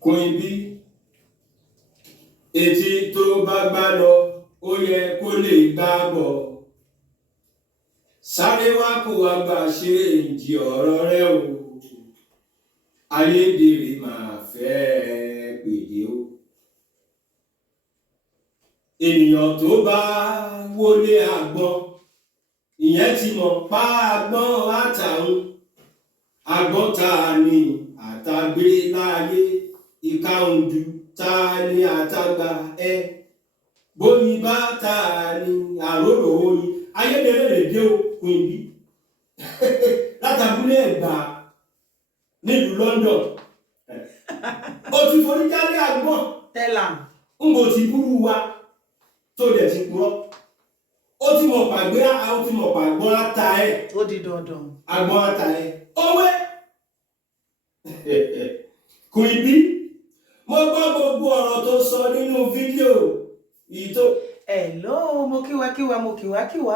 Quench etí tó bá gbá lọ ó yẹ kó lè gbá bọ̀. Sáré wá kó wá gbà ṣe ìjì ọ̀rọ̀ rẹ o. Ayédèrè máa fẹ́ pèdé o. Ènìyàn tó bá wọlé àgbọn, ìyẹn ti mọ̀ pa àgbọn àtàwọn. Àgbọn ta ni àtàgbé láyé, ìka òǹdù ta ni àtàgbà ẹ. Bóyin bá ta ni àrórò oyin. Ayédèrè lè dé o Quench látàbúlé Ẹ̀gbá nílùú London. Ó ti forí jálé àgbọn. Tẹ́lá. Ń bò ti búrú wa tó dẹ̀ ti purọ́. Ó ti mọ̀ pàgbé ó ti mọ̀ pàgbọ́n ata ẹ̀. Ó di dandan. Àgbọn ata ẹ̀. Òwe. Quench, mo gbọ́ gbogbo ọ̀rọ̀ tó sọ nínú fídíò yìí tó. Hello, mo kíwá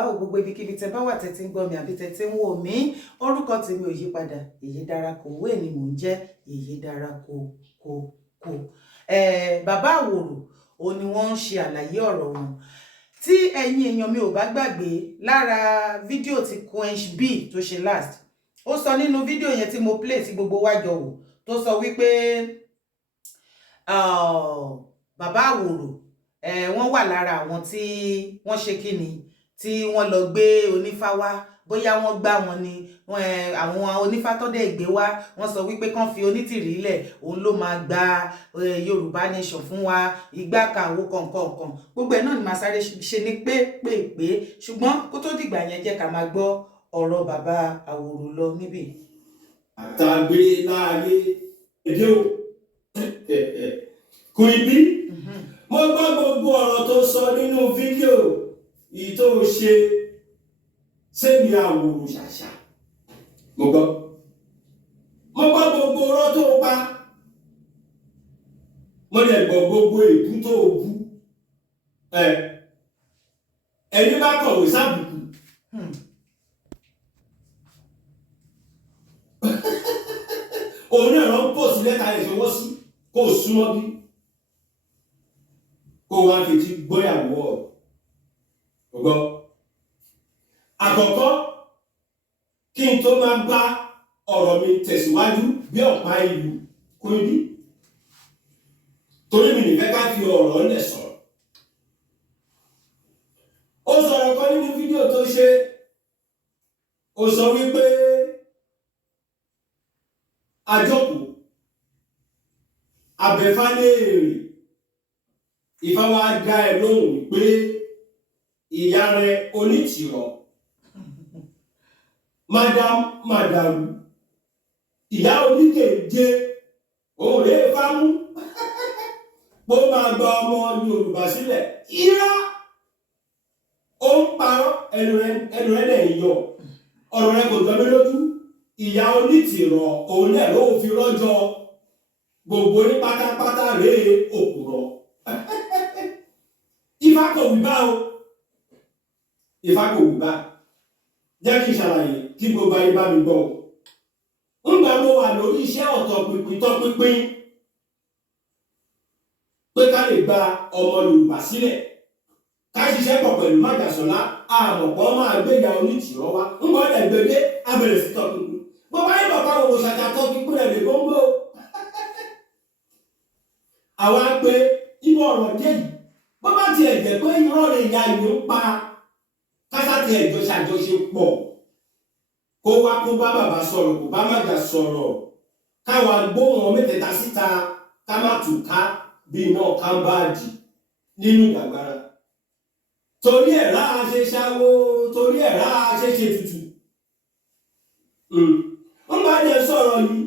o gbogbo ibikíbi tẹ́ bá wà tẹ́ tí ń gbọ́ mi àbí tẹ́ tí ń wò mí. Orúkọ tèmi ò yí padà. Èyídára Kòwé ni mò ń jẹ́. Èyídára kò. Bàbá Aworo ó ní wọ́n ń ṣe àlàyé ọ̀rọ̀ wọn. Tí ẹ̀yin èèyàn mi ò bá gbàgbé lára fídíò tí Quench B tó ṣe last. Ó sọ nínú fídíò yẹn tí mo play tí gbogbo wa jọ wò tó sọ wípé Bàbá Aworo wọ́n wà lára àwọn tí wọ́n ṣe kíni tí wọ́n lọ gbé onífá wá, bóyá wọ́n gbá wọn ni àwọn onífá tó dẹ̀ gbé wá wọ́n sọ wípé kán fi onítìrí lẹ̀ òun ló máa gba Yorùbá nation fún wa, ìgbà kàwó kọ̀ọ̀kan gbogbo ẹ̀ náà ni màá sáré ṣe ní pé ṣùgbọ́n kó tó dìgbà yẹn jẹ́ ká máa gbọ́ ọ̀rọ̀ Bàbá Aworo lọ níbí. Àtàgbé láàyè èdè o Quench, mo gbọ́ gbogbo ọ̀rọ̀ tó sọ nínú fídíò yìí tó ṣe sẹ́mi Aworo ṣàṣà. Mo gbọ́ gbogbo ọ̀rọ̀ tó pa. Mo lè gbọ́ gbogbo èbú tó bú. Ẹni bá kọ̀wé sábùkù. Òun náà lọ ń pọ̀ sí lẹ́tà ìṣọwọ́ sí kó súnmọ́ bí. Kó wá fi ti gbọ́yàwó ọ̀gbọ́. Àkọ́kọ́ kí n tó máa bá ọ̀rọ̀ mi tẹ̀síwájú bí ọ̀pá ìlú Quench, torí mi nìfẹ́ ká fi ọ̀rọ̀ lẹ̀ sọ̀rọ̀. Ó sọ̀rọ̀ kan nínú fídíò tó ṣe. Ó sọ wípé àjọkù abẹ́fálẹ́rì Ifá wa dá ẹ lóhùn pé ìyá rẹ onítìrọ̀ madam ìyá oníkèje òun lè fámú bó máa gba ọmọ Yorùbá sílẹ̀. Irọ́ ó ń parọ́ ẹnu rẹ̀ lẹ̀ yọ ọ̀rọ̀ rẹ̀ kò jọ mí lójú. Ìyá onítìrọ̀ òun náà ló fi rọ́jọ́ gbogbo ní pátápátá rèé òpùrọ̀. Ifá kò wí bá o. Ifá kò wí bá. Jẹ́ kí n ṣàlàyé kí gbogbo ayé bá mi gbọ́ o. Ńgbà mo wà lórí iṣẹ́ tọpinpin pé ká lè gba ọmọ Yorùbá sílẹ̀. Ká ṣiṣẹ́ pọ̀ pẹ̀lú májàsọ́lá àmọ̀pọ̀ máa gbéga onítìrọ̀ wá. Ńgbà ọ̀dà ìgbẹ́dẹ́ abẹ̀rẹ̀ sí tọpinpin. Gbogbo ayé bàbá wo ṣàjà tọpinpin rẹ̀ lè gbóngbó. Àwa pé ibò ọ̀rọ̀ dé yìí. Bó bá tiẹ̀ jẹ́ pé irọ́ rẹ̀ ìyá ìlú ń pa kásá tiẹ̀ jọ ṣàjọṣepọ̀ kó wá kó bá bàbá sọ̀rọ̀ kó bá májà sọ̀rọ̀ káwa gbóhùn mẹ́tẹ̀ẹ̀ta síta ká má tù ká bí iná kámbáàdì nínú ìdàgbára. Torí ẹ̀ ráa ṣe ṣáwó, torí ẹ̀ ráa ṣe ṣe tutù. Wọ́n bá jẹ sọ̀rọ̀ yìí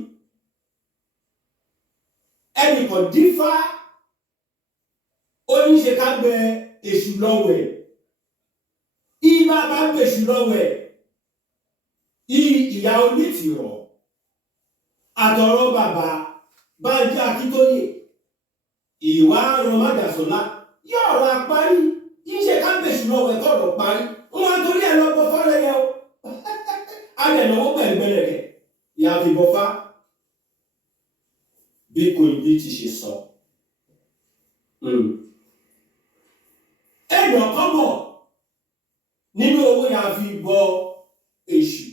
ẹnìkan dífá ó ní ṣe ká gbẹ èṣù lọ́wẹ̀. Ibà bá gbẹ èṣù lọ́wẹ̀. Ìyá onítìrọ̀ àtọ̀rọ̀ bàbá Bánjí Akíntóyè ìwà rán májàsọ́lá yóò ra parí. Yìí ṣe ká gbẹ èṣù lọ́wẹ̀ tọ̀rọ̀ parí. Wọ́n á torí ẹ̀ lọ́gbọ́ fọ́lẹ́ yẹ o. Á lẹ̀ lọ́wọ́ pẹ̀lú rẹ̀. ìyá fi bọ́fá bí Queen bí ti ṣe sọ. Ẹ̀dọ̀ kọ́bọ̀ nínú owó yà fi bọ èṣù.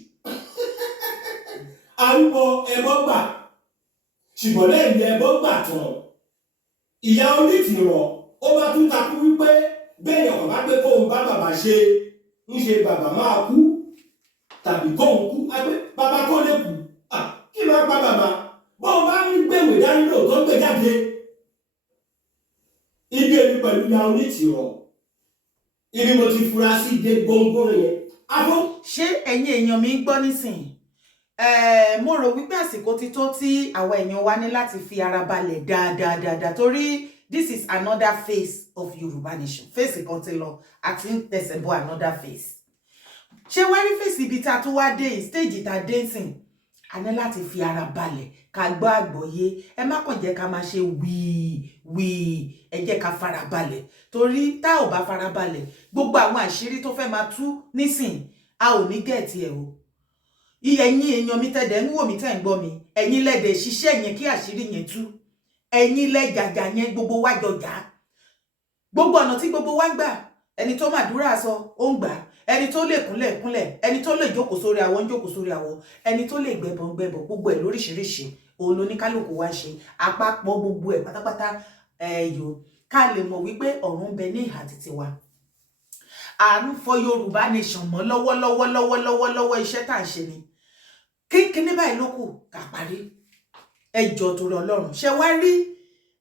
Arúgbó ẹbọ gbà ṣùgbọ́n lẹ́yìn ẹbọ gbà tán ìyá onítìrọ̀ ó bá tún takú wípé bẹ́ẹ̀ ọ̀kan bá pé kóun bá bàbá ṣe ń ṣe bàbá máa kú tàbí kóun kú àgbẹ̀ bàbá kó lè kú kí ló pa bàbá bọ́ọ̀ bá ń gbèwé dání lóòótọ́ gbé jáde ibi èmi pẹ̀lú ìyá onítìrọ̀ ibi mo ti fura sí ìdè gbòǹgbò yẹn. Ṣé ẹ̀yin èèyàn mi ń gbọ́ nísìnyí? Mo rò wípé àsìkò ti tó tí àwọn èèyàn wa ní láti fi ara balẹ̀ dáadáa torí this is another phase of Yorùbá nation. Phase kan ti lọ àti ń tẹ̀sẹ̀ bọ̀ another phase. Ṣé wá rí phase ibi tá a tún wá dé stage tá a dé sìn? A ní láti fi ara balẹ̀ ká gbọ́ àgbọ́yé. Ẹ má kàn jẹ́ ká máa ṣe wíì ẹ jẹ́ ká fara balẹ̀ torí tá ò bá fara balẹ̀ gbogbo àwọn àṣírí tó fẹ́ máa tú nísìn a ò ní gẹ̀ẹ́tì ẹ̀ o. Ẹ̀yin èèyàn mi tẹ̀dẹ̀ ń wò mí tẹ̀ ń gbọ́ mi ẹ̀yin lẹ́dẹ̀ ṣiṣẹ́ yẹn kí àṣírí yẹn tú ẹ̀yin lẹ́jàjà yẹn gbogbo wa jọjà gbogbo ọ̀nà tí gbogbo wa gbà ẹni tó màdúrà sọ ó ń gbà ẹni tó lè kúnlẹ̀ ẹni tó lè jókòó sórí àwọ̀ ń jókòó sórí àwọ̀ ẹni tó lè gbẹ̀bọ̀ gbogbo ẹ̀ lóríṣiríṣi òun lóníkálùkù wá ṣe àpapọ̀ gbogbo ẹ̀ pátápátá ẹ̀yọ ká lè mọ̀ wípé ọ̀run ń bẹ ní ìhà títí wa. À ń fọ Yorùbá nation mọ́ lọ́wọ́lọ́wọ́ iṣẹ́ tá à ń ṣe ni kínkínní báyìí ló kù ká parí ẹjọ́ torí Ọlọ́run ṣe wá rí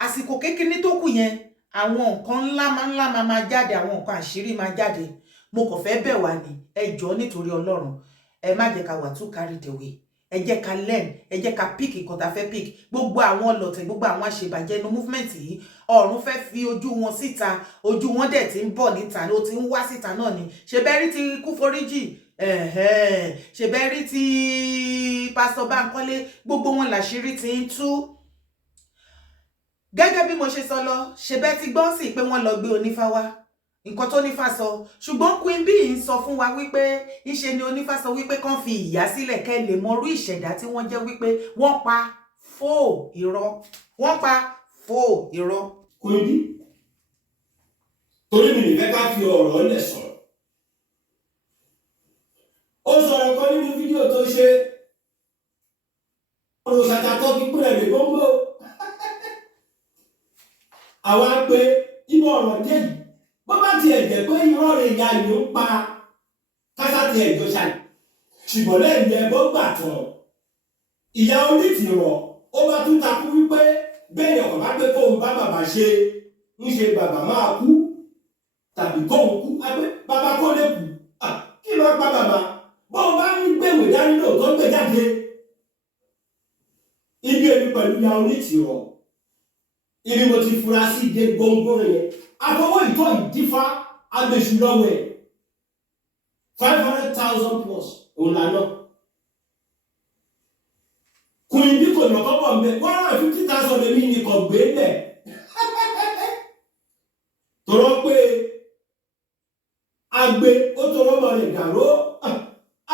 àsìkò kékeré tó kù yẹn àwọn nǹkan ńlá máa jáde àwọn nǹkan àṣírí máa jáde mo kàn fẹ́ bẹ̀ wá ní ẹjọ́ nítorí Ọlọ́run ẹ má jẹ́ ká wà too carried away ẹ jẹ́ ká learn ẹ jẹ́ ká pick nǹkan tá fẹ́ pick gbogbo àwọn ọlọ̀tẹ̀ gbogbo àwọn àṣebàjẹ́ inú movement yìí ọ̀run fẹ́ fi ojú wọn síta ojú wọn dẹ̀ ti ń bọ̀ níta ó ti ń wá síta náà ni ṣe bẹ́rí ti kú foríjì ṣe bẹ́rí ti pásítọ̀ Bánkọ́lé gbogbo wọn làṣírí ti ń tú gẹ́gẹ́ bí mo ṣe sọ lọ ṣe bẹ́ ti gbọ́ sí pé wọ́n lọ gbé onífá wá nǹkan tó nífá sọ ṣùgbọ́n Queen Bee ń sọ fún wa wípé ìṣe ni onífá sọ wípé kán fi ìyá sílẹ̀ kẹ́ lè mọrú ìṣẹ̀dá tí wọ́n jẹ́ wípé wọ́n pa fóò irọ́. Queen Bee torí mi nìfẹ́ ká fi ọ̀rọ̀ lẹ̀ sọ̀rọ̀ ó sọ̀rọ̀ kan nínú fídíò tó ṣe ọ̀rọ̀ ṣàtàkọ́ kíkúrẹ̀ lè gbọ́ngbọ́ àwa pé ibò ọ̀rọ̀ dé yìí bó bá tiẹ̀ jẹ́ pé irọ́ rẹ̀ ìyá ìlú ń pa kásá tiẹ̀ jọ ṣàlẹ̀ ṣùgbọ́n lẹ́yìn ẹbọ gbà tán ìyá onítìrọ̀ ó bá tún takú wípé bẹ́ẹ̀ ọ̀kan bá pé kóun bá bàbá ṣe ń ṣe bàbá máa kú tàbí kóun kú àgbẹ̀ bàbá kó lè kú kí ló pa bàbá bọ́ọ̀ bá ń gbèwé dání lóòótọ́ gbé jáde ibi èmi pẹ̀lú ìyá onítìrọ̀ ibi mo ti fura sí ìdè gbòǹgbò yẹn àfọwọ́ ìtọ́ ìdífá agbèsù lọ́wọ́ ẹ̀ 500,000 plus òun lànà Queen Bee kò lọ́kọ́ bọ̀ mbẹ́ 150,000 èmi ni kò gbé lẹ̀ tọrọ pé agbe ó tọrọ mọ rẹ̀ dàró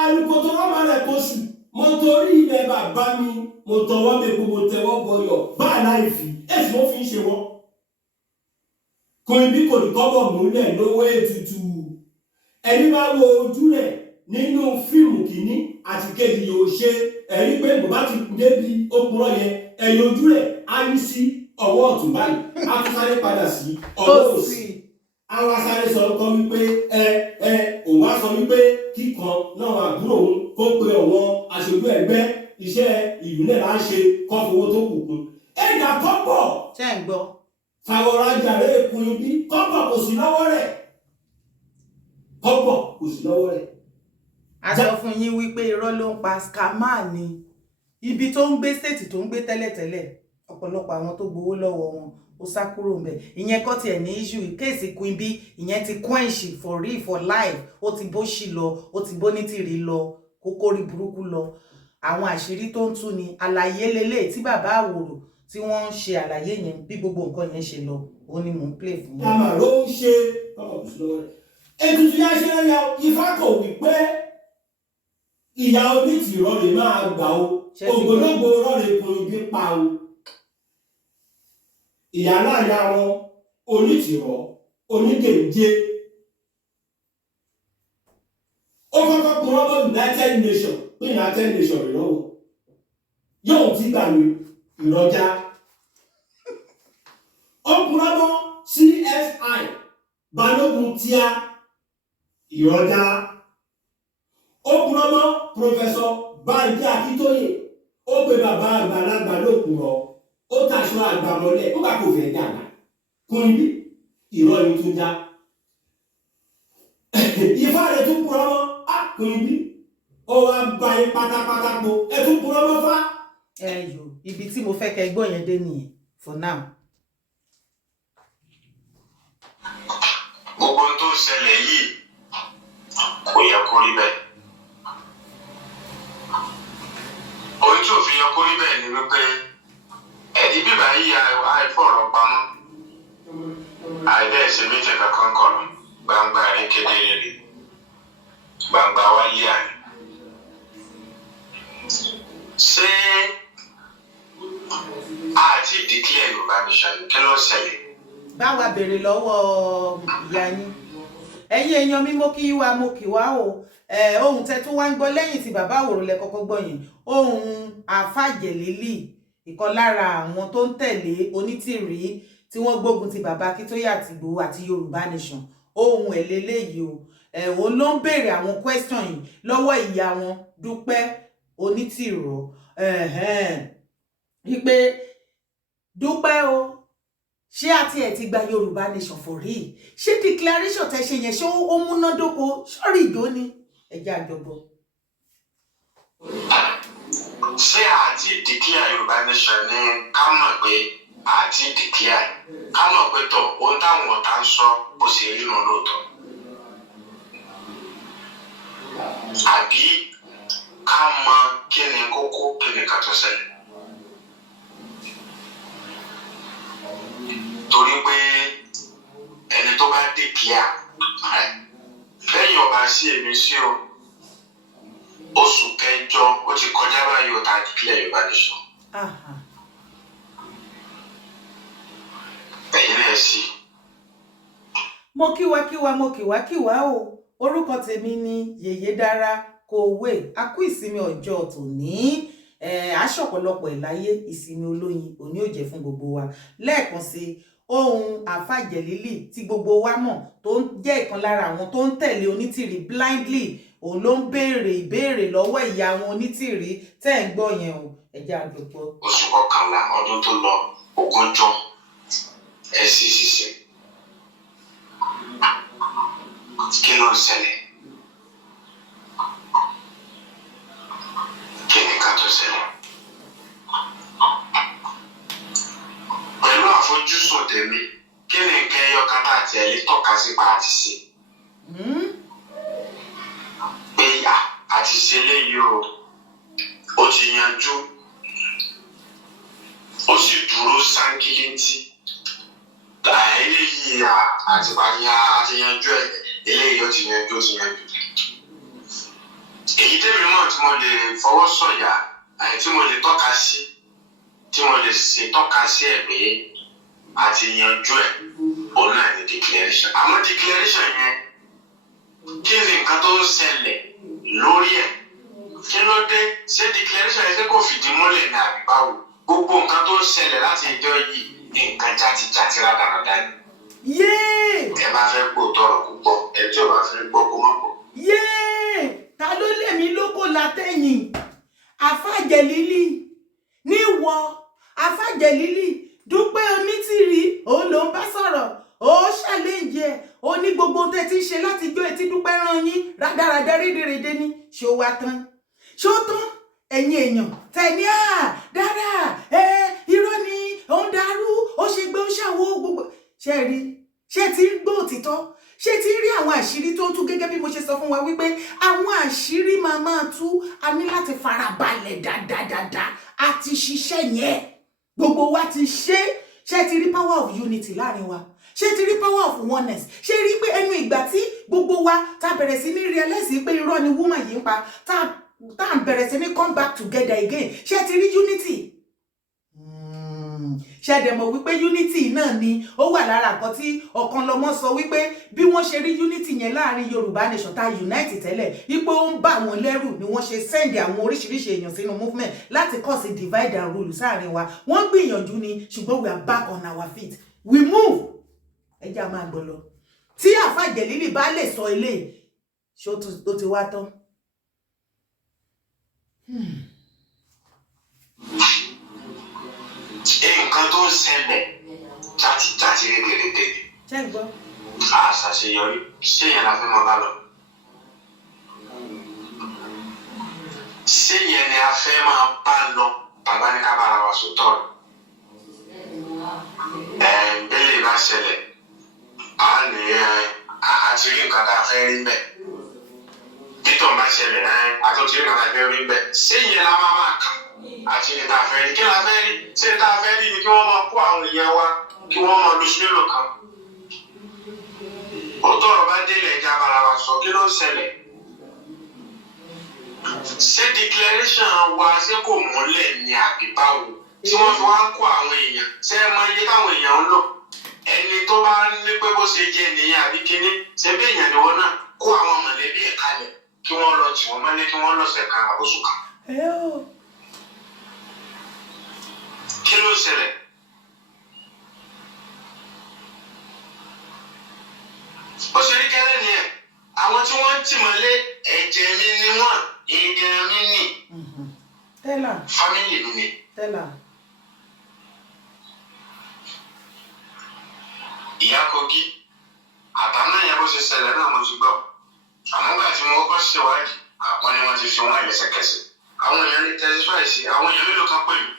alùpùpù tọrọ mọ rẹ̀ kóṣù mo torí ilẹ̀ bàbá mi mo tọwọ́ mi kó mo tẹwọ́ bọyọ̀ bá láìfì èsì mo fi ń ṣe wọ́n Queen Bee kò ní kọ́bọ̀ múlẹ̀ lówó ètùtù ẹni bá wo ojú rẹ̀ nínú fíìmù kìíní àti kejì yóò ṣe ẹ̀rí pé bó bá ti kú débi òpùrọ̀ yẹn ẹ̀yìn ojú rẹ̀ á yí sí ọwọ́ ọ̀tún báyìí á tún sáré padà sí ọwọ́ òsì àwọn asáré sọ kan wípé òun wá sọ wípé kíkan náà àbúrò òun kó pe ọ̀wọ́n aṣojú ẹgbẹ́ iṣẹ́ ìlú náà á ṣe kọ́ fowó tó kù kún ẹ̀dà kọ́pọ̀ ṣe ń gbọ́ fàwọ̀rajà rẹ̀ Queen Bee kọ́pọ̀ kò sí lọ́wọ́ rẹ̀ kọ́pọ̀ kò sí lọ́wọ́ rẹ̀. a sọ fún yín wípé irọ́ ló ń pa scammer ni ibi tó ń gbé state tó ń gbé tẹ́lẹ̀tẹ́lẹ̀ ọ̀pọ̀lọpọ̀ àwọn tó gbowó lọ́wọ́ wọn ó sá kúrò ńbẹ̀ ìyẹn kọ́ tiẹ̀ ní issue kéèsì Queen Bee ìyẹn ti Quench for real for life ó ti bó ṣì lọ ó ti bó ní tìrì lọ kókórí burúkú lọ àwọn àṣírí tó ń tú ni àlàyé lélẹ̀ tí bàbá Àwòrò tí wọ́n ń ṣe àlàyé yẹn bí gbogbo nǹkan yẹn ṣe lọ ó ní mò ń play fún yín. àmà ló ń ṣe ètùtù yá ṣe lẹ́yà Ifá kò wí pé ìyá onítìrọ̀ lè máa gbà ó ògbólógbò rọ̀lẹ́ Kòyìnbí pa o ìyá náà ya wọn onítìrọ̀ onígèǹjé ó kọ́kọ́ kún ọmọ United Nations pé United Nations rẹ̀ lọ́wọ́ yóò ti gbàgbé ìrọ̀jà ó kún ọmọ CSI balógun tíá ìrọ̀jà ó kún ọmọ Professor Bánjí Akíntóyè ó pe bàbá àgbàlagbà lókun rọ ó tàṣọ àgbàmọ́lẹ̀ ó bá kò fẹ́ dàgbà Kòyìnbí ìrọ̀ ni tún já ifá rẹ̀ tún kúrọ́ mọ́ Kòyìnbí ó wá bá yín pátápátá po ẹ tún kúrọ́ mọ́ fá. Ẹyọ ibi tí mo fẹ́ kẹ́ gbọ́ yẹn dé nìyẹn for now. Gbogbo tó ṣẹlẹ̀ yìí kò yẹ kó rí bẹ́ẹ̀. Ohun tí òfin yẹ kó rí bẹ́ẹ̀ ni wípé ẹ̀dí bíbá yìí àìfọ̀rọ̀ pamọ́ àìdẹ́ ṣe méjì kankan kọ̀ọ̀nù gbangba rí kedere rí gbangba wáyé àná. Ṣé àti ìdíkìlẹ̀ Yorùbá nation kí ló ṣẹlẹ̀? Báwa béèrè lọ́wọ́ ìyá yín ẹ̀yin èèyàn mi mo kí wá o ohun tẹ́ tún wá ń gbọ́ lẹ́yìn tí bàbá Àwòrò lẹ kọ́kọ́ gbọ́ yẹn ohun Alfa Jelili ìkan lára àwọn tó ń tẹ̀lé Onítìrí tí wọ́n gbógun ti bàbá Akíntóyè àti Ìgbòho àti Yorùbá nation ohun ẹ̀lẹ́lẹ́yìí o òun ló ń béèrè àwọn question yìí lọ́wọ́ ìyá wọn Dúpẹ́ Onítìrò wípé Dúpẹ́ o ṣé àti ẹ̀ ti gba Yorùbá nation for real ṣé declaration tẹ́ ṣe yẹn ṣé ó múnádóko sọ́rí ìjó ni ẹjẹ́ àjọbọ. Ṣé àti declare Yorùbá nation ni ká mọ̀ pé àti declare ká mọ̀ pé tọ̀ ohun táwọn ọ̀tá ń sọ bó ṣe rí nù lóòótọ́ àbí ká mọ kí ni kókó kí ni ká tó ṣẹlẹ̀. Torí pé ẹni tó bá declare lẹ́yìn ọba sí èmi sí o oṣù kẹjọ ó ti kọjá báyìí ó ta declare Yorùbá nation. Ẹ̀yin náà sí. Mo kíwá o orúkọ tèmi ni Yèyé Dára Kòwé a kú ìsinmi ọjọ́ tòní aṣọ̀pọ̀lọpọ̀ ìláyé ìsinmi olóyin òní ò jẹ́ fún gbogbo wa lẹ́ẹ̀kan sí ohun Alfa Jelili tí gbogbo wa mọ̀ tó ń jẹ́ ìkan lára àwọn tó ń tẹ̀lé Onítìrí blindly òun ló ń béèrè ìbéèrè lọ́wọ́ ìyá wọn Onítìrí tẹ́ ń gbọ́ yẹn o ẹjẹ́ àjọpọ̀. Oṣù kọkànlá ọdún tó lọ ogúnjọ́ ẹ̀sì ṣiṣẹ́ kí ló ń ṣẹlẹ̀? Kí ni ká tó ṣẹlẹ̀? Pẹ̀lú àfojúsùn tèmi kí ni nǹkan ẹyọ kan tá àti ẹ̀lí tọ́ka sí pa àti ṣe? Pé àti ṣe léyìí ó ti yanjú ó sì dúró sángílítì eléyìí àti pàníyà àti yanjú eléyìí ó ti yanjú. Èyí tẹ́mi mọ̀ tí mo lè fọwọ́ sọ̀yà tí mo lè tọ́ka sí tí mo lè ṣe tọ́ka sí ẹ̀ pé àti yanjú ẹ̀ òun náà ní declaration. Àmọ́ declaration yẹn kí ni nǹkan tó ń ṣẹlẹ̀ lórí ẹ̀? Kí ló dé? Ṣé declaration yẹn ṣé kò fìdí múlẹ̀ ní àbí báwo? Gbogbo nǹkan tó ń ṣẹlẹ̀ láti ẹjọ́ yìí nǹkan jáde rádaràdá ni. Ẹ bá fẹ́ gbọ́ tọrọ kó gbọ́ ẹ tí ò bá fẹ́ gbọ́ kó má gbọ́. Ta ló lè mí lóko látẹ̀yìn? Alfa Jelili níwọ Alfa Jelili Dúpẹ́ Onítìrí òun ló ń bá sọ̀rọ̀ ó ṣàlẹ́ǹjẹ ó ní gbogbo tẹ́ ti ṣe láti jó etí Dúpẹ́ rán yín rádaràdá rédèrèdè ní ṣó wá tán ṣó tán ẹ̀yin èèyàn tẹ̀ ní dára irọ́ ni ó ń darú ó ṣe gbé ó ṣàwó gbogbo ṣe rí ṣe ti ń gbọ́ òtítọ́ ṣe ti rí àwọn àṣírí tó ń tú gẹ́gẹ́ bí mo ṣe sọ fún wa wípé àwọn àṣírí máa tú a ní láti farabalẹ̀ dáadáa a ti ṣiṣẹ́ yẹn gbogbo wa ti ṣe ti rí power of unity láàrin wa ṣe ti rí power of oneness ṣe rí pé ẹnu ìgbà tí gbogbo wa ta bẹ̀rẹ̀ sí ní realize pé irọ́ ni woman yìí ń pa ta tá à ń bẹ̀rẹ̀ sí ní come back together again ṣé ti rí unity ṣé dẹ̀ mọ̀ wípé unity náà ni ó wà lára nǹkan tí ọ̀kan lọ́mọ sọ wípé bí wọ́n ṣe rí unity yẹn láàrin Yorùbá nation tá unite tẹ́lẹ̀ wípé ó ń bà wọ́n lẹ́rù ni wọ́n ṣe send àwọn oríṣiríṣi èèyàn sínú movement láti cause divide and rule sáàrin wa wọ́n gbìyànjú ni ṣùgbọ́n we are back on our feet we move ẹ jẹ́ a máa gbọ́ lọ tí àfà Jelili bá lè sọ eléyìí ṣé ó ti wá tán. nǹkan tó ń ṣẹlẹ̀ jáde rédèrèdè ṣé ń gbọ́. àṣàṣeyọrí ṣé yẹn la fẹ́ mọ bá lọ. ṣé yẹn ni a fẹ́ máa bá lọ bàbá ní ká bára wa sòtọ́ rẹ̀. bẹ́lẹ̀ bá ṣẹlẹ̀ a ní àti rí nǹkan tá a fẹ́ rí bẹ́ẹ̀. títọ̀ bá ṣẹlẹ̀ àti rí nǹkan tá a fẹ́ rí bẹ́ẹ̀. ṣé yẹn la máa kà àti ní tá a fẹ́ rí kí la fẹ́ rí ṣé tá a fẹ́ rí ni kí wọ́n máa kó àwọn èèyàn wa kí wọ́n máa lóṣù mélòó kan. òótọ́ ọ̀rọ̀ bá délé ẹja bára wa sọ kí ló ń ṣẹlẹ̀. ṣé declaration wa ṣé kò múlẹ̀ ní àbí báwo tí wọ́n fi wá ń kó àwọn èèyàn ṣé ẹ mọ iye táwọn èèyàn ń lò ẹni tó bá ní pé bó ṣe jẹ́ nìyẹn àbí kíní ṣé bí èèyàn ni wọ́n náà kó àwọn mọ̀lẹ́bí ẹ̀ kalẹ̀ kí wọ́n lọ tì wọ́n mọ́lé kí wọ́n lọ́sẹ̀ kan àbóṣù kan. kí ló ṣẹlẹ̀? ó ṣe rí kẹ́lẹ́ ni ẹ̀ àwọn tí wọ́n ń tì mọ́lé ẹ̀jẹ̀ mi ni wọ́n èèyàn mi ni fámìlì mi ni. ìyá Kogi àtàná yẹn bó ṣe ṣẹlẹ̀ náà mo ti gbọ́ àmọ́ gbà tí mo kọ́ ṣèwádìí àwọn ni wọ́n ti fi wọ́n lẹ́sẹ̀kẹsẹ̀ àwọn èèyàn ní tẹ́sífà ìṣe àwọn èèyàn mélòó kan pẹ̀lú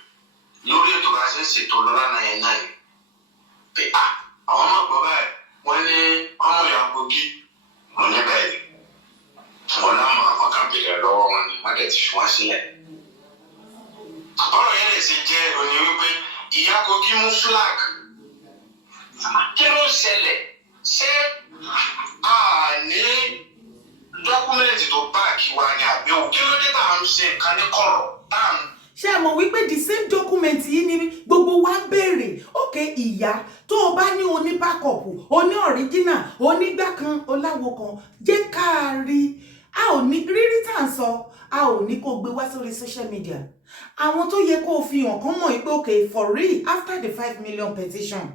lórí ètò bá ṣe ń ṣètò lọ́la náà yẹn náà ni pé àwọn ọmọ gbọ́ báyìí wọ́n ní ọmọ ìyá Kogi mo ní bẹ́ẹ̀ wọn láwọn àwọn kan bèrè lọ́wọ́ wọn ni wọ́n dẹ̀ ti fi wọ́n sílẹ̀. ọ̀rọ̀ yẹn lè ṣe jẹ́ òní wípé ìyá Kogi mú flag kí ló ṣẹlẹ̀ ṣé ní dọ́kúmẹ́ǹtì tó báàkì wa ni àbẹ̀wò kí ló dé tá à ń ṣe nǹkan ní kọ̀rọ̀ tá à ń. ṣé ẹ mọ̀ wípé the same document yìí ni gbogbo wa ń béèrè òkè ìyá tó o bá ní oní backup oní original onígbà kan oláwo kan jẹ́ ká rí a ò ní rírí tá à ń sọ a ò ní kó gbé wá sórí social media àwọn tó yẹ kó o fi hàn kán mọ̀ pé okay for real after the 5 million petition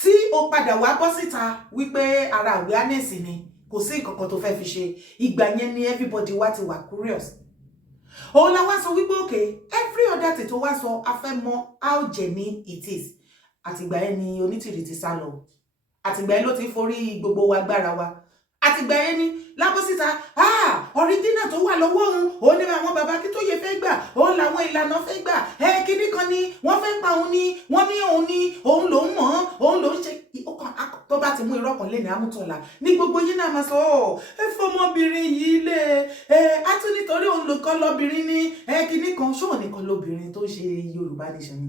tí o padà wá bọ́ síta wípé ara awareness ni kò sí nǹkan kan tó fẹ́ fi ṣe ìgbà yẹn ni everybody wá ti wà curious òun la wá sọ wípé okay every other thing tó wá sọ a fẹ́ mọ̀ how genuine it is àtìgbà yẹn ni Onítìrì ti sá lọ àtìgbà yẹn ló ti forí gbogbo wa gbára wa àtìgbà yẹn ni lábọ́síta original tó wà lọ́wọ́ òun ní àwọn bàbá kí tó yẹ fẹ́ gbà òun làwọn ìlànà fẹ́ gbà kíní kan ni wọ́n fẹ́ pa òun ni wọ́n ní òun lòún mọ̀ òun lòún ṣe tó bá ti mú irọ́ kan lé ní amútọ̀lá ní gbogbo yín náà máa sọ ẹ fọmọbìnrin yìí lé á tún nítorí òun lòkọ́ lọ́bìnrin ní kíní kan ṣóò nìkan lóbìnrin tó ń ṣe Yorùbá nation ni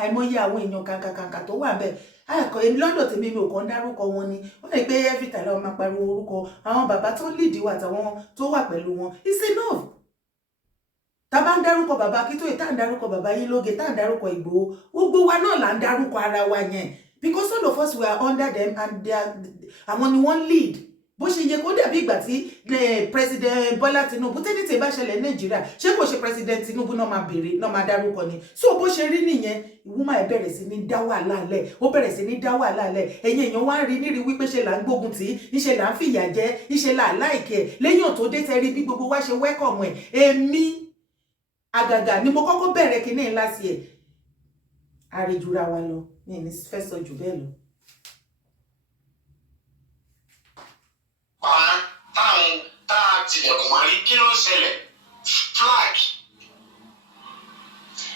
àìmọye àwọn èèyàn kankankanka tó wà bẹ́ẹ̀ àìkọ́ èmi lọ́dọ̀ tèmi mi ò kàn dárúkọ wọn ni wọ́n lè pé every time láwọn máa pariwo orúkọ àwọn bàbá tó lead wa àtàwọn tó wà pẹ̀lú wọn it's enough tá a bá ń dárúkọ bàbá Akíntóyè tá à ń dárúkọ bàbá Yílóge tá à ń dárúkọ Ìgbòho gbogbo wa náà là ń dárúkọ ara wa yẹn because all of us were under them and àwọn ni wọ́n lead bó ṣe yẹ kó dàbí ìgbà tí president Bọ́lá Tinubu tẹ́lẹ̀ tí bá ṣẹlẹ̀ Nàìjíríà ṣé kò ṣe president Tinubu náà máa béèrè náà máa dárúkọ ni so bó ṣe rí nìyẹn ìwúmọ̀ ẹ̀ bẹ̀rẹ̀ sí ní dá wàhálà lẹ̀ ó bẹ̀rẹ̀ sí ní dá wàhálà lẹ̀ ẹ̀yin èèyàn wá ń rí nírí wípé ṣe là ń gbógun tì í ṣe là ń fìyà jẹ ṣe là láìkẹ́ ẹ̀ lẹ́yìn tó dé tẹ́rí bí gbogbo wa ṣe wẹ́kọ̀mù ẹ̀ èmi àgàgà ni mo kọ́kọ́ bẹ̀rẹ̀ kinní ńlá sí ẹ̀ àrèjúra wa lọ ní ẹni fẹ́ sọ jù bẹ́ẹ̀ lọ. tá a tilẹ̀kùn mọ́ rí kí ló ń ṣẹlẹ̀ flag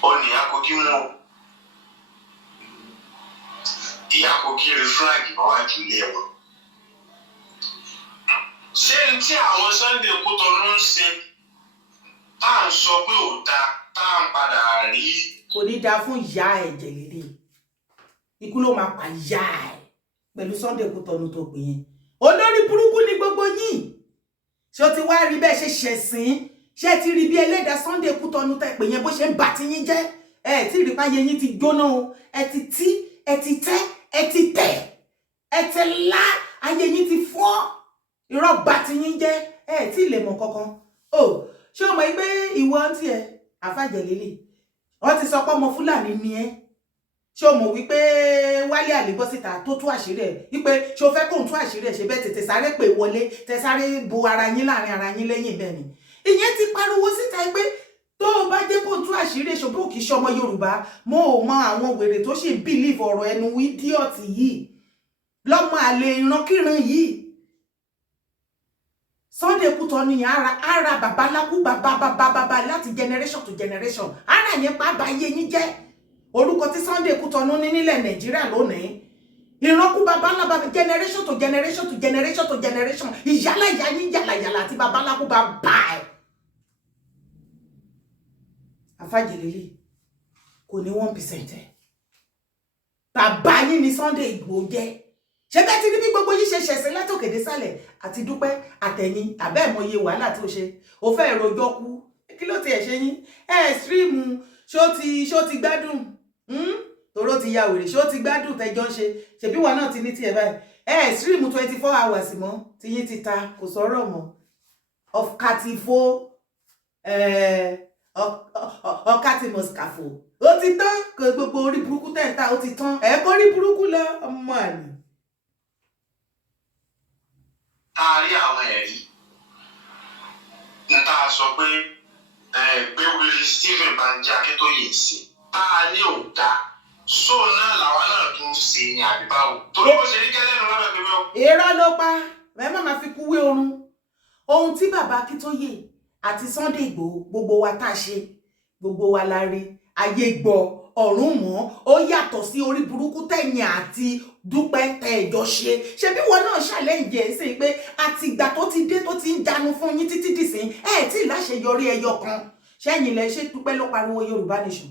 òní ìyá Kogi mú ìyá Kogi rí flag níwájú ilé wọn. ṣé n tí àwọn Sunday Kútọ̀nù ń ṣe tá à ń sọ pé ò dáa tá à ń padà rí. kò ní dáa fún ìyá ẹ̀ Jelili ikú ló máa pa ìyá ẹ̀ pẹ̀lú Sunday Kútọ̀nù tó pè yẹn olórí burúkú ni gbogbo yín ṣé o ti wá rí bẹ́ẹ̀ ṣe ṣẹ̀sìn ṣé ti rí bí ẹlẹ́dàá Sunday Kútọ̀nù tẹ́ pé yẹn bó ṣe ń bà tí yín jẹ́ tí rí páyé yín ti jóná o ẹ ti tí ẹ ti tẹ́ ẹ ti tẹ̀ ẹ ti lá ayé yín ti fọ́ irọ́ bà tí yín jẹ́ tí lè mọ̀ kankan o ṣé o mọ̀ pé ìwọ ń tiẹ̀ Alfa Jelili wọ́n ti sọ pé ọmọ Fúlàní ni ẹ́ ṣé o mọ̀ wípé Wálé Àlébọ́síta tó tú àṣírí ẹ̀ wípé ṣé o fẹ́ kóun tú àṣírí ẹ̀ ṣe bẹ́ẹ̀ tètè sáré pè wọlé tẹ sáré bo ara yín láàrin ara yín lẹ́yìn bẹ́ẹ̀ ni ìyẹn ti pariwo síta pé tó o bá jẹ́ kóun tú àṣírí ẹ̀ ṣùgbọ́n kì í ṣọmọ Yorùbá mo ò mọ àwọn wèrè tó ṣì ń bìlíìfù ọ̀rọ̀ ẹnu ídíọ̀tì yìí lọ́mọ àlè ìrankíran yìí Sunday Kútọ̀nù yẹn ara babaláku bàbá láti generation to generation ara yẹn pa báyé yín jẹ́ orúkọ tí Sunday Kútọ̀nù ní nílẹ̀ Nàìjíríà lónìí ìrankú babalábà generation to generation to generation to generation ìyálà ìyá yín yàlàyàlà àti babaláku bàbá ẹ̀. Alfa Jelili kò ní 1% ẹ̀ bàbá yín ni Sunday Igboho jẹ́ ṣé bẹ́ẹ̀ ti rí bí gbogbo yìí ṣe ṣẹ̀ṣẹ̀ látòkèdè sálẹ̀ àti Dúpẹ́ àtẹ̀yìn àbẹ́ ìmọye wàhálà tó ṣe ó fẹ́ ìròjọ́ kú kí ló ti ẹ̀ ṣe yín stream ṣó ti gbádùn tòró ti ya wèrè ṣó ti gbádùn tẹjọ́ ń ṣe ṣèbí wọn náà ti ní tiẹ̀ báyìí stream 24 hours mọ́ tí yín ti ta kò sọ̀rọ̀ mọ́ ọ̀kàtìfó ọ̀kàtìmọ̀síkàfò ó ti tán kò gbogbo orí burúkú tẹ̀ǹta ó ti tán ẹ̀ kó rí burúkú lọ ọmọ àlè. tá a rí àwọn ẹ̀rí tá a sọ pé gbé wíri Stephen Banji Akíntóyè sí tá a ní òǹda so náà làwọn náà tún ṣe ní àbíbáwò torí bó ṣe rí kẹ́lẹ́nu lọ́dọ̀ pé bẹ́ẹ̀. irọ́ ló pa mẹ́mọ́ máa fi kúwé orun ohun tí bàbá Akíntóyè àti Sunday Igboho gbogbo wa tá a ṣe gbogbo wa la rí ayé gbọ́ ọ̀run mọ́ ó yàtọ̀ sí orí burúkú tẹ̀yìn àti Dúpẹ́ ẹ̀jọ́ ṣe bí wọn náà ṣàlẹ́yìn ẹ̀ sí pé àtìgbà tó ti dé tó ti ń jánu fún yín títí dìsín tí láṣeyọrí ẹyọ kan ṣẹ́yìn lẹ ṣe Dúpẹ́ ló pariwo Yorùbá nation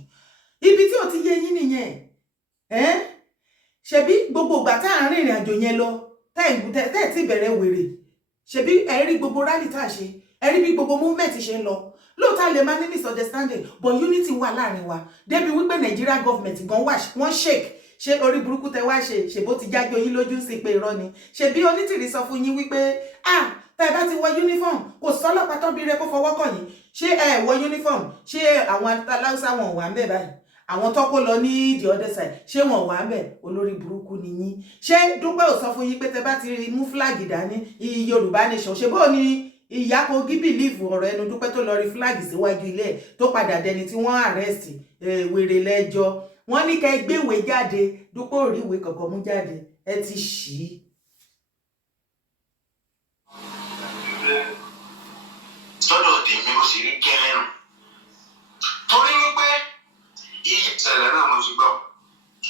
ibi tí ò ti yé yín nìyẹn ṣebí gbogbo ìgbà tá à ń rìnrìn àjò yẹn lọ tẹ́ ti bẹ̀rẹ̀ wèrè ṣebí ẹ rí gbogbo rally tá a ṣe ẹ rí bí gbogbo movement ṣe ń lọ lóòótọ́ lè máa ní misunderstanding but unity wà láàrin wa débi wípé Nigeria government gan wọ́n shake ṣé orí burúkú tẹ wá ṣèbó ti jágbé yín lójú sí pé irọ́ ni ṣebí onítìrí sọ fún yín wípé tẹ́ bá ti wọ uniform kò sọ́lọ́pàá tó bí rẹ kó fọwọ́ kàn yín ṣé ẹ wọ uniform ṣé àwọn aláùsá wọn wà ń bẹ̀ báyìí àwọn tó kó lọ ní the other side ṣé wọn wà ń bẹ̀ olórí burúkú ni yín ṣé Dúpẹ́ ò sọ fún yín pé tẹ́ bá ti mú flag dání Yorùbá nation ṣe bó ni ìyá Kogi bìlíìfù ọ̀rọ̀ ẹnu Dúpẹ́ tó lọ rí flag síwájú ilé ẹ̀ tó padà dẹni tí wọ́n arrest wèrè lẹ́jọ́ wọ́n ní kẹ́ gbéwèé jáde Dúpẹ́ ò rí ìwé kankan mú jáde ẹ ti ṣì í. sọ́dọ̀ tèmi ó sì rí gẹ́lẹ́nu torí wípé iye ìṣẹ̀lẹ̀ náà mo ti gbọ́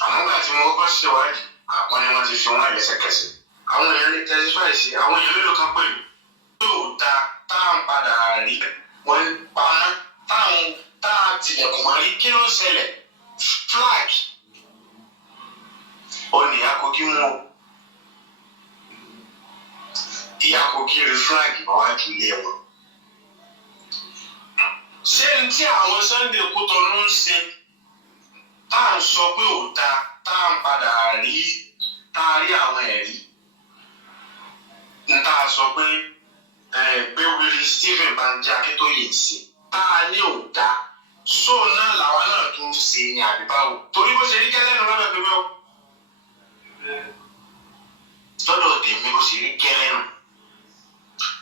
àwọn ìgbà tí mo kọ́ ṣèwádìí àwọn ni wọ́n ti fi wọ́n lẹ́sẹ̀kẹsẹ̀ àwọn èèyàn lè tẹ́sífà sí àwọn èèyàn mélòó kan pẹ̀lú yóò da táwọn padà rí wọ́n pamọ́ táwọn tilẹ̀kùn mọ́ rí kí ló ń ṣẹlẹ̀ flag ó ní ìyá Kogi mú o ìyá Kogi rí flag níwájú ilé wọn ṣé n tí àwọn Sunday Kútọ̀nù ń ṣe tá à ń sọ pé ò da tá à ń padà rí tá a rí àwọn ẹ̀rí n tá a sọ pé gbé wíri Stephen Banji Akíntóyè sí tá a ní ò da so náà làwọn náà tún ṣe ní àbíbáwò torí bó ṣe rí gẹ́lẹ́nu lọ́dọ̀ pé bẹ́ẹ̀ lọ́dọ̀ tèmi ó sì rí gẹ́lẹ́nu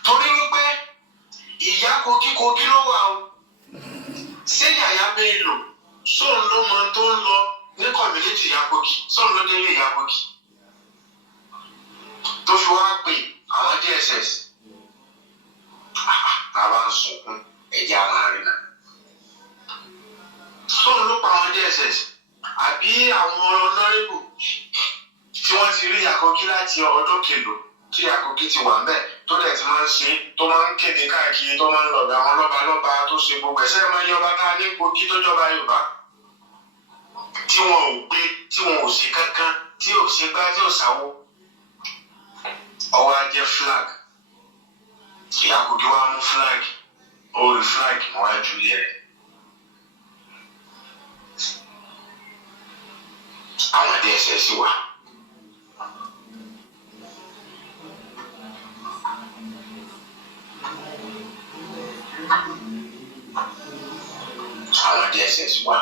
torí wípé ìyá Kogi ló wà o ṣé yàyà bẹ́ẹ̀ lò sóun ló mọ tó ń lọ ní kọ̀mílétì ìyá Kogi sóun ló délé ìyá Kogi tó fi wá pè àwọn DSS àwa ń sunkún ẹ̀jẹ̀ àwọn àrínà sóun ló pa àwọn DSS àbí àwọn ọlọ́rẹ́bù tí wọ́n ti rí ìyá Kogi láti ọdún kèlò tí ìyá Kogi ti wà ń bẹ̀ tó dẹ̀ ti máa ń ṣe tó máa ń kéde káàkiri tó máa ń lọ̀dọ̀ àwọn lọ́balọ́ba tó ṣe gbogbo ẹ̀ṣẹ́ máa yọba ká ní Kogi tó jọba Yorùbá tí wọn ò gbé tí wọn ò ṣe kankan tí ò ṣe gbá tí ò sáwó ọwọ́ á jẹ́ flag ìyá Kogi wá mú flag ó rí flag níwájú ilé rẹ̀. Àwọn DSS wà. Àwọn DSS wà.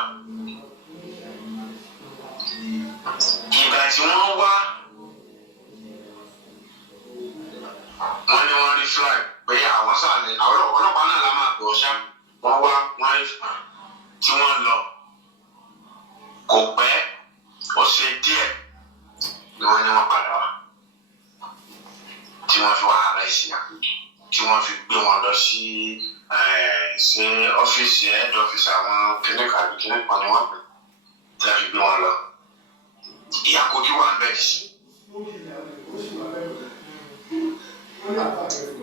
Ìgbà tí wọ́n wá, wọ́n ní wọ́n rí flag pé àwọn sàlẹ̀ àwọn ọlọ́pàá náà la máa gbọ́ ṣá. Wọ́n wá wọ́n rí tí wọ́n lọ. Kò pẹ́ ó ṣe díẹ̀ ni wọ́n ní wọ́n padà wá. Tí wọ́n fi wá ara ìsìn àkójọ. Tí wọ́n fi gbé wọn lọ sí ọ́fíìsì head office àwọn kìnìkan ni wọ́n pè. Tí wọ́n fi gbé wọn lọ. Ìyá Kogi wà bẹ́ẹ̀ sí.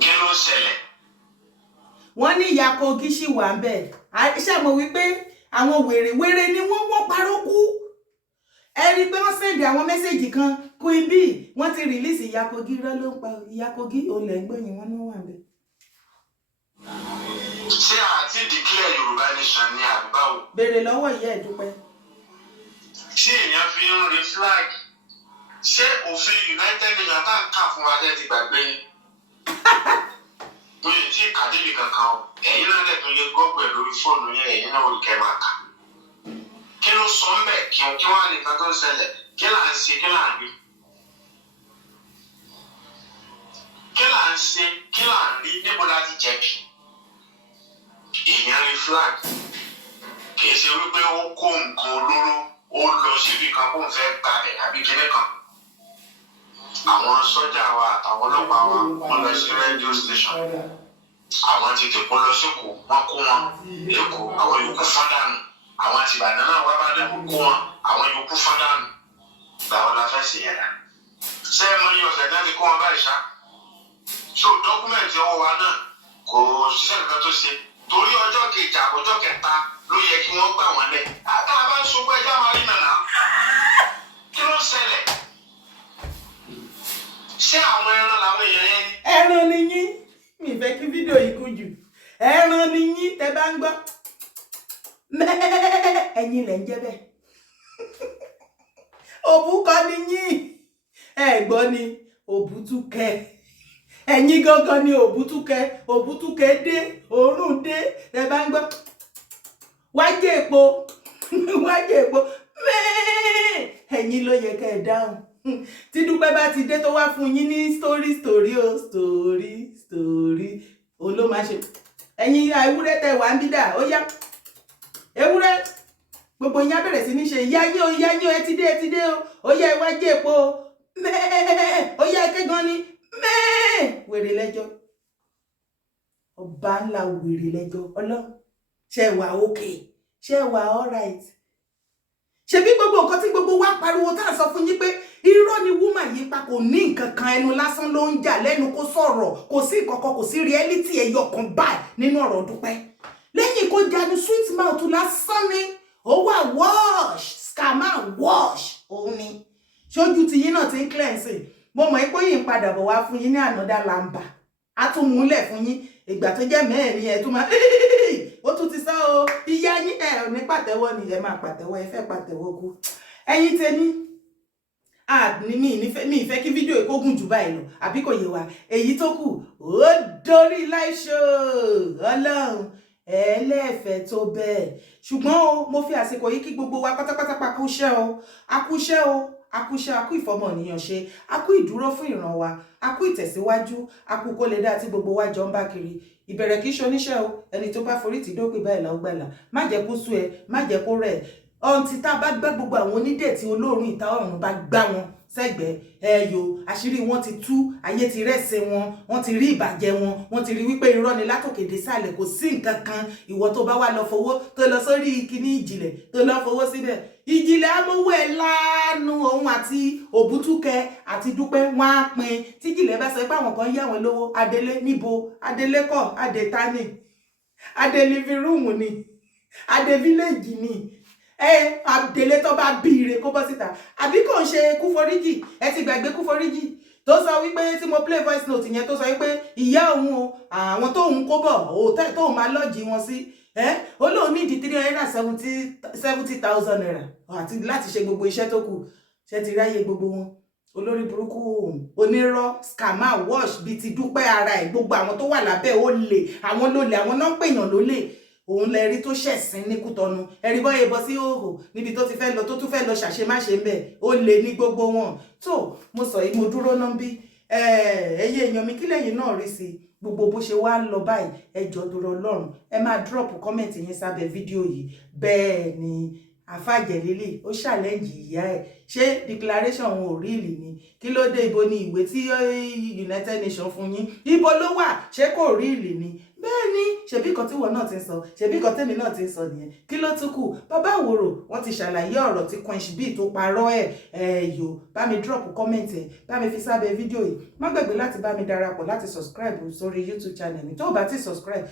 Kí ló ṣẹlẹ̀? Wọ́n ní ìyá Kogi ṣì wà bẹ́ẹ̀. Ṣé mo wí pé àwọn wèrè ni wọ́n parọ́ kú. Ẹ rí pé wọ́n sẹ́ndì àwọn mẹ́sẹ̀jì kan Queen B wọ́n ti rìlíìsì ìyá Kogi rọ́ ló ń pa ìyá Kogi olè ń gbẹ̀yìn wọn ní wà bẹ́ẹ̀. Ṣé àti declare Yorùbá nation ní àgbáwò? Béèrè lọ́wọ́ ìyá ẹ̀ Dúpẹ́. Tí èèyàn fi ń rí flag, ṣé òfin United Nations tá ń kà fún wa jẹ́ ti gbàgbé yín? Mo lè tí ìkàdébì kankan o, ẹ̀yin náà lẹ́tọ̀ọ́ lé gọ́ọ̀gù ẹ̀ lórí fóònù yẹn, ẹ̀yin náà ò ní kẹ́ máa kà. Kí ló sọ ń bẹ̀ kí wọ́n á nìkan tó ń ṣẹlẹ̀? Kí là ń ṣe, kí là ń rí? Kí là ń ṣe, kí là ń rí? Níbo la ti jẹ̀bi? Èèyàn rí flag. Kì í ṣe wípé ó kó nǹkan olóró, ó lọ síbi kan kó ń fẹ́ gba ẹ̀ àbí kíní kan. Àwọn sọ́jà wa àtàwọn ọlọ́pàá wa wọ́n lọ sí rédíò station. Àwọn ti tèkó lọ síkò, wọ́n kó wọn lẹ́kọ̀ọ́, àwọn yòókù fọ́n dànù. Àwọn ti Ìbàdàn náà wá bá dẹ́kun kó wọn, àwọn yòókù fọ́n dànù. Báwo la fẹ́ ṣe yẹn dà? Ṣé ẹ mọ iye ọ̀sẹ̀ náà ti kó wọn báyìí ṣá? So dọ́kúmẹ̀ntì ọwọ́ wa náà kò ṣiṣẹ́ nǹkan tó ṣe. Torí ọjọ́ kejì àbọ̀jọ́ kẹta ló yẹ kí wọ́n gbà wọ́n lẹ̀. Àtàwọn bá ń sọgbọ́ ẹja máa rí nàná. Kí ló ṣẹlẹ̀? Ṣé àwọn ẹran làwọn èèyàn yẹn? Ẹran ni yín. Mi fẹ́ kí fídíò yìí kún jù. Ẹran ni yín tẹ́ bá ń gbọ́. Ẹ̀yin lẹ̀ ń jẹ́ bẹ́ẹ̀. Òbúkọ ni yín. Ẹ gbọ́ ni òbútúkẹ́. Ẹ̀yin gangan ni òbútúkẹ́ dé, òórùn dé, ẹ bá ń gbọ́. Wájé epo, ẹ̀yin ló yẹ kẹ́ ẹ dáhùn. Tí Dúpẹ́ bá ti dé tó wá fún yín ní story, òun ló máa ṣe. Ẹ̀yin ewúrẹ́ tẹ wà ń bí dà, ó yá. Ewúrẹ́, gbogbo yín á bẹ̀rẹ̀ sí ní ṣe ìyá yín o, ẹ ti dé o, ó yá wájé epo, ó yá ẹkẹ́ gan ni. Wèrè lẹ́jọ́ ọba ńlá wèrè lẹ́jọ́ Ọlọ́run ṣe wà okay, ṣe wà alright. Ṣe bí gbogbo nǹkan tí gbogbo wa pariwo tá a sọ fún yín pé irọ́ ni woman yìí pa, kò ní nǹkan kan, ẹnu lásán ló ń jà, lẹ́nu kó sọ̀rọ̀, kò sí ìkọ̀kọ̀, kò sí reality ẹyọ kan báyìí nínú ọ̀rọ̀ Dúpẹ́. Lẹ́yìn kó jáde sweet mouth lásán ni ó wà wash scammer wash òun ni. Ṣojú ti yín náà ti ń cleansing. Mo mọ̀ pé yín padà bọ̀ wá fún yín ní ànádà làǹbà. A tún múlẹ̀ fún yín ìgbà tó jẹ́ mẹ́rin ẹ̀ tún máa ó tún ti sọ o ìyá yín ẹ̀ ò ní pàtẹ́wọ́ ni ẹ máa pàtẹ́wọ́, ẹ fẹ́ pàtẹ́wọ́ kú. Ẹ̀yin tèmi mi ìfẹ́ kí fídíò ìkógun jù báyìí lọ àbí kò yé wa. Èyí tó kù ó dórí live show Ọlọ́run ẹlẹ́fẹ̀ẹ́ tó bẹ́ẹ̀. Ṣùgbọ́n o mo fi àsìkò yìí kí gbogbo wa pátápátá pa kúṣẹ́ o, akúṣẹ́ akú ìfọmọnìyàn ṣe, akú ìdúró fún ìran wa, akú ìtẹ̀síwájú, akú kó lè dá tí gbogbo wa jọ ń bá kiri. Ìbẹ̀rẹ̀ kìí ṣoníṣẹ́ o, ẹni tó bá forí ti dópin báyìí la ó gbàlà. Má jẹ́ kó sú ẹ, má jẹ́ kó rẹ̀. Ọ̀ǹtí tá a bá gbá gbogbo àwọn onídẹ̀tí olóòórùn ìta ọ̀run bá gbá wọn sẹ́gbẹ̀ẹ́ ẹyọ àṣírí wọn ti tú, ayé ti rẹ́sẹ̀ wọn, wọ́n ti rí ìbàjẹ́ wọn, wọ́n ti rí wípé irọ́ ni látòkè dé sàlẹ̀, kò sí nǹkan kan. Ìwọ tó bá wà lọ fowó tó lọ sórí kíní ìjìnlẹ̀ tó lọ fowó síbẹ̀, ìjìnlẹ̀ amówó ẹ̀ lánú òun àti òbútúkẹ́ àti Dúpẹ́ wọn á pín. Tí ìjìnlẹ̀ bá sọ pé àwọn kan yá wọn lówó, adélé níbo, adélé kọ́, adétání, adé living room ni, adé village ni. Àdèlé tó bá bí ire kó bọ́ síta àbí kò ń ṣe Kúforíjì. Ẹ ti gbàgbé Kúforíjì tó sọ wípé tí mo play voice note yẹn tó sọ wípé ìyá òun o àwọn tóun kó bọ̀ hòtẹ́ẹ̀lì tóun máa lọ́ọ̀jì wọn sí ó lóun ní ìdí 370,000 naira àti láti ṣe gbogbo iṣẹ́ tó kù ṣe ti ráyè gbogbo wọn olórí burúkú onírọ́ scammer wash bíi ti Dúpẹ́ ara ẹ̀ gbogbo àwọn tó wà lábẹ́ olè àwọn lólè àwọn náà ń pèèyàn lólè òun lẹ rí tó ṣẹ̀sìn ní Kútọ̀nù ẹ̀rí bọ́yẹ bọ́ sí òhò níbi tó ti fẹ́ lọ tó tún fẹ́ lọ ṣàṣemáṣe ń bẹ̀ ó lè ní gbogbo wọn tó mo sọ yìí mo dúró náà bí ẹyẹ èèyàn mi kílẹ̀ yìí náà rí sí gbogbo bó ṣe wá ń lọ báyìí ẹ jọ̀ọ́ dúró Ọlọ́run ẹ máa drop comment yín sábẹ́ fídíò yìí bẹ́ẹ̀ ni Alfa Jelili ó challenge ìyá ẹ̀ ṣé declaration wọn ò rí ìlì ni kí ló dé ibo ni ìwé tí United Nations fún yín ibo ló wà ṣé kò rí ìlì ni bẹ́ẹ̀ ni ṣebí kan tí wọn náà ti ń sọ ṣebí kan tèmi náà ti ń sọ nìyẹn kí ló tún kù bàbá Aworo wọ́n ti ṣàlàyé ọ̀rọ̀ tí Quench bí tó parọ́ yò bá mi drop comment ẹ̀ bá mi fi sábẹ́ fídíò yìí má gbàgbé láti bá mi darapọ̀ láti subscribe sórí YouTube channel mi tó o bá ti subscribe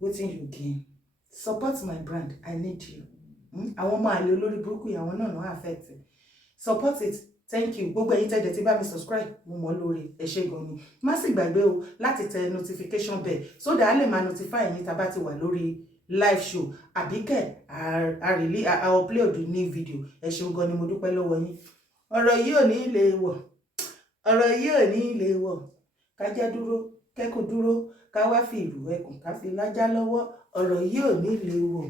wetin you gain support my brand I need you àwọn ọmọ àlè olórí burúkú yìí àwọn náà affect support it thank you gbogbo ẹ̀yin tẹ́jẹ̀ tí bá mi subscribe mo mọ̀ lórí ẹ ṣé gan ni má sì gbàgbé o láti tẹ notification bell so that a lè máa notify yín tá bá ti wà lórí live show àbíkẹ́ a upload new video ẹ ṣé gan ni mo dúpẹ́ lọ́wọ́ yín ọ̀rọ̀ yìí ò ní lè wọ̀ ọ̀rọ̀ yìí ò ní lè wọ̀ ká jẹ́ dúró kẹ́kọ̀ọ́ dúró ká wá fi ìlú ẹkùn ká fi lájá lọ́wọ́ ọ̀rọ̀ yìí ò ní lè wọ̀.